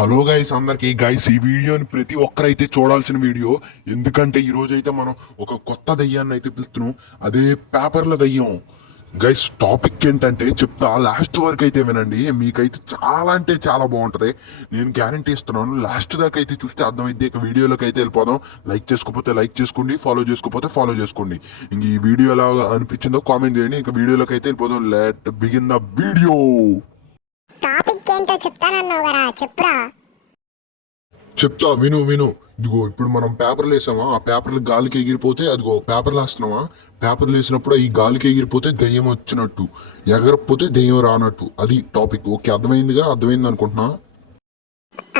Hello guys, అందరికి guys ఈ వీడియోని ప్రతి ఒక్కరైతే చూడాల్సిన వీడియో. ఎందుకంటే ఈ రోజు అయితే మనం ఒక కొత్త దయ్యాన్ని అయితే పిలుస్తున్నాం. అదే పేపర్ల దయ్యం. గైస్ టాపిక్ ఏంటంటే చెప్తా, లాస్ట్ వరకు అయితే వినండి. మీకైతే చాలా అంటే చాలా బాగుంటది, నేను గ్యారంటీ ఇస్తున్నాను. లాస్ట్ దాకా అయితే చూస్తే అర్థమైద్ది. ఇక వీడియోలోకి అయితే వెళ్ళిపోదాం. లైక్ చేసుకోకపోతే లైక్ చేసుకోండి, ఫాలో చేసుకోకపోతే ఫాలో చేసుకోండి. ఇంక ఈ వీడియో ఎలా అనిపించిందో కామెంట్ చేయండి. ఇంకా వీడియోలోకి అయితే వెళ్ళిపోదాం. Let begin the video. Topic ఏంటో చెప్తానన్నావు కదా, చెప్పురా. చెప్తా, విను విను. ఇదిగో ఇప్పుడు మనం పేపర్లు వేసామా, ఆ పేపర్లు గాలికి ఎగిరిపోతే, అదిగో పేపర్లు వేస్తున్నామా, పేపర్లు వేసినప్పుడు ఈ గాలికి ఎగిరిపోతే దెయ్యం వచ్చినట్టు, ఎగరకపోతే దెయ్యం రానట్టు. అది టాపిక్. ఓకే, అర్థమైందిగా? అర్థమైంది అనుకుంటున్నా.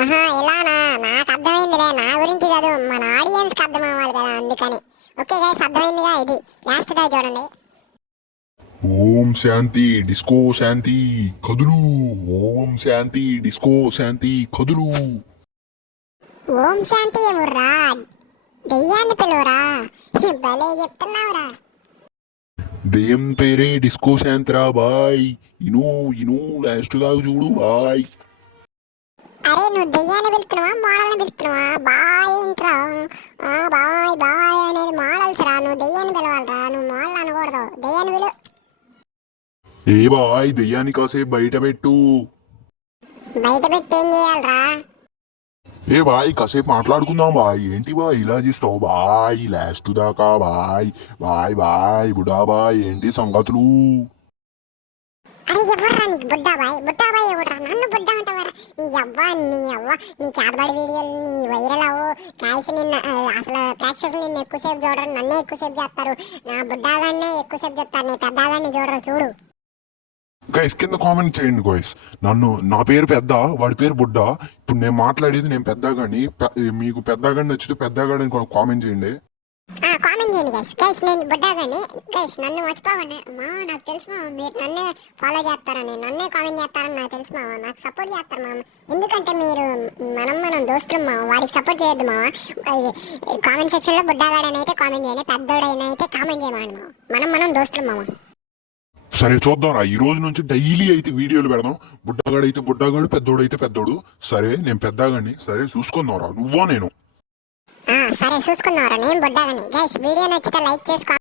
ఆహా, ఇలానా? నాకు అర్థమైందిలే. నా గురించి కాదు, మన ఆడియన్స్ కి అర్థం అవ్వాలి కదా, అందుకని. ఓకే గైస్, అర్థమైందిగా. ఇది లాస్ట్ దా చూడండి. ఓం శాంతి డిస్కో శాంతి కదులు. ఓం శాంతి డిస్కో శాంతి కదులు. ఓం శాంతి ఎవర్రా? దెయ్యాన్ని పిలువరా. భలే చెప్తున్నావురా. దెయ్యం పేరే డిస్కో శాంతిరా బాయ్. ఇను ఇను లాస్ట్ దాకా చూడు బాయ్. అరే, నువ్వు దెయ్యాన్ని పిలుస్తున్నావా, మోడల్ని పిలుస్తున్నావా? బాయ్ ఇంట్రా. బాయ్ బాయ్ అనేది మోడల్స్ రా. నువ్వు దెయ్యాన్ని పిలవాలరా, నువ్వు మోడల్ అనకూడదు. దెయ్యాన్ని పిలు. ఏ బాయ్, దెయ్యాన్ని కాసేపు బయట పెట్టు. బయట పెట్టి ఏం చేయాలరా? ఏ బాయ్, కాసేపు మాట్లాడుకుందాం బాయ్. ఏంటి బాయ్ ఇలా చేస్తావు బాయ్? లాస్ట్ దాకా బాయ్. బాయ్ బాయ్ బుడా బాయ్, ఏంటి సంగతులు? అరే, ఎవర్రా నీకు బుడ్డా బాయ్? బుడ్డా బాయ్ ఎవర్రా? నన్ను బుడ్డా అంటావరా? నీ చేతబడి వీడియోలు నీ వైరల్ అవ్వు. కాల్సి నిన్న అసలు ప్రేక్షకులు నిన్ను ఎక్కువసేపు చూడరు, నన్నే ఎక్కువసేపు చేస్తారు. నా బుడ్డాగాన్నే ఎక్కువసేపు చేస్తారు, నీ పెద్దగాన్ని చూడరు. చూడు గైస్ కింద కామెంట్ చేయండి గైస్. నా పేరు పెద్ద, వాడి పేరు బుడ్డ. ఇప్పుడు నేను మాట్లాడేది నేను పెద్దగాని. మీకు పెద్దగాని నచ్చితే పెద్దగాని కామెంట్ చేయండి. కామెంట్ చేయండి గైస్. గైస్ నేను బుడ్డాగాని. గైస్ నన్ను మర్చిపోవండి మా. నాకు తెలుసు మామ, మీరు నన్నే ఫాలో చేస్తారని, నన్నే కామెంట్ చేస్తారని నాకు తెలుసు మామ. నాకు సపోర్ట్ చేస్తారు మామ, ఎందుకంటే మీరు మనం దోస్తులు మామ. వాడికి సపోర్ట్ చేయొద్దు మామ. కామెంట్ సెక్షన్లో బుడ్డాగాడని అయితే కామెంట్ చేయండి, పెద్దోడైనా అయితే కామెంట్ చేయమండి మామ. మనం దోస్తులు మామ. సరే చూద్దాంరా, ఈ రోజు నుంచి డైలీ అయితే వీడియోలు పెడదాం. బుడ్డగాడు అయితే బుడ్డగాడు, పెద్దోడు అయితే పెద్దోడు. సరే నేను పెద్దగాని. సరే చూసుకుందాంరా, నువ్వో నేను. సరే చూసుకుందాంరా, నేను బుడ్డాగాని. గైస్ వీడియో నచ్చితే లైక్ చేసుకో.